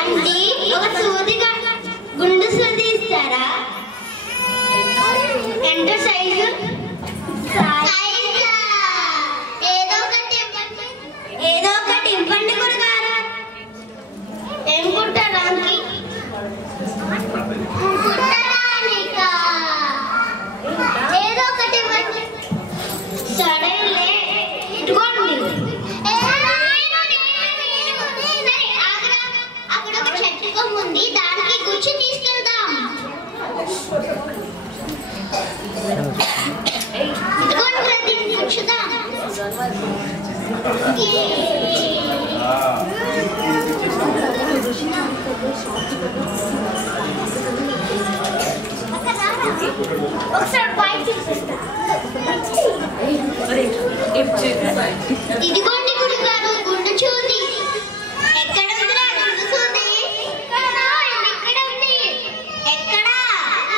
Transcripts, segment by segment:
అంటే ఒక సూదిగా గుండు సూది ఇస్తారా? ఎంత సైజు? ఏదో ఒకటి ఇవ్వండి గురుగారు. ఏం కుట్టడానికి? ఏదో ఒకటి ఇవ్వండి. సరేలే, ఇదిగోండి. అక్కడ ఒక చెట్టు కొమ్ము ఉంది, దానికి గుచ్చి తీసుకెళ్దాం. ఇదిగోండి ప్రతి గుచ్చుదాం. ఒకసారి బయట తీసేస్తా. ఇదిగోండి గురుగారు గుండు చూది. ఎక్కడ ఉందిరా గుండు చూది? ఇక్కడ ఉంది. ఎక్కడ?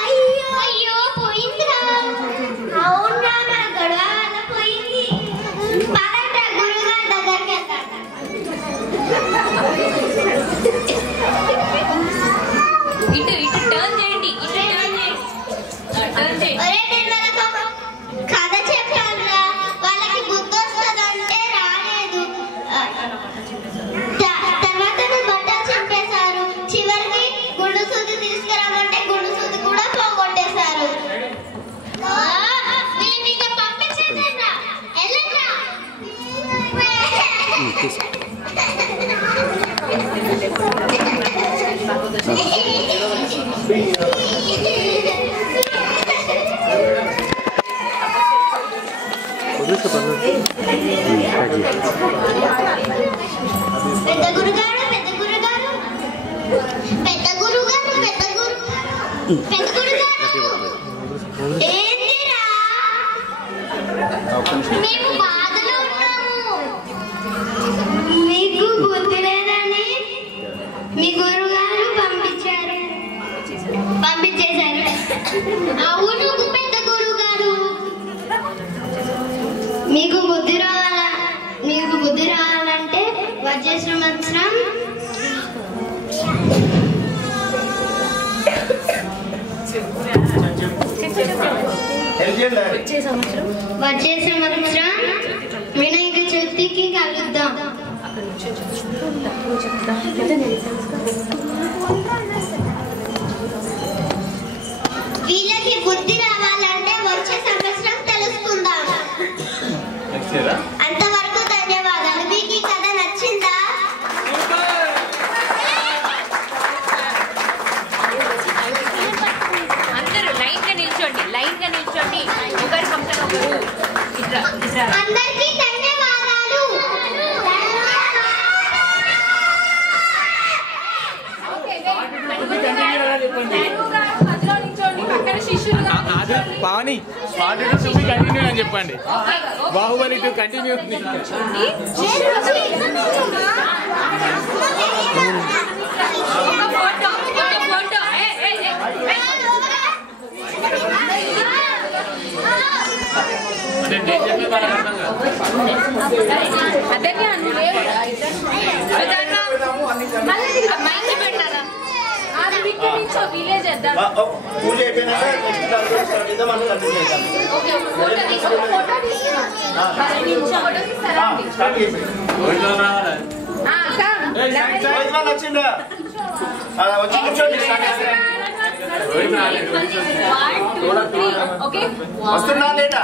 అయ్యో పోయిందిరా. అవునా, నా గొడవ వల్ల పోయింది. పదండ్రా గురుగారు దగ్గరికి వెళ్తాను. ఇటు టర్న్ చేయండి. కథ చెప్పానురా, వాళ్ళకి బుద్ధి వస్తుందంటే రాలేదు. తర్వాత బట్టలు చింపేశారు. చివరికి గుండు సూది తీసుకురామంటే గుండు సూది కూడా పోగొట్టేశారు. మీకు పంపించేసారా? వెళ్ళండ్రా. పెద్ద గురుగారు ఏంటిరా? మేము బాధలో ఉన్నాము. మీకు బుద్ధి లేదని మీ గురుగారు పంపించేశారు. అవును పెద్ద గురుగారు, మీకు బుద్ధి రావాలంటే వచ్చే సంవత్సరం వినాయక చవితికి కలుద్దాం. వీళ్ళకి బుద్ధి రావాలంటే వచ్చే సంవత్సరం తెలుసుకుందాం. అంతవరకు ధన్యవాదాలు. మీకు ఈ కథ నచ్చిందా? అందరూ లైన్ గా నిల్చోండి. ఒకరి పక్కన ఒకరు. అందరికీ ధన్యవాదాలు. పావని పార్ట్ 2 కంటిన్యూ అని చెప్పండి. బాహుబలి 2 కంటిన్యూ. పూజ అయిపోయినాక వచ్చిందా? వచ్చి కూర్చోండి. వస్తున్నా లేదా?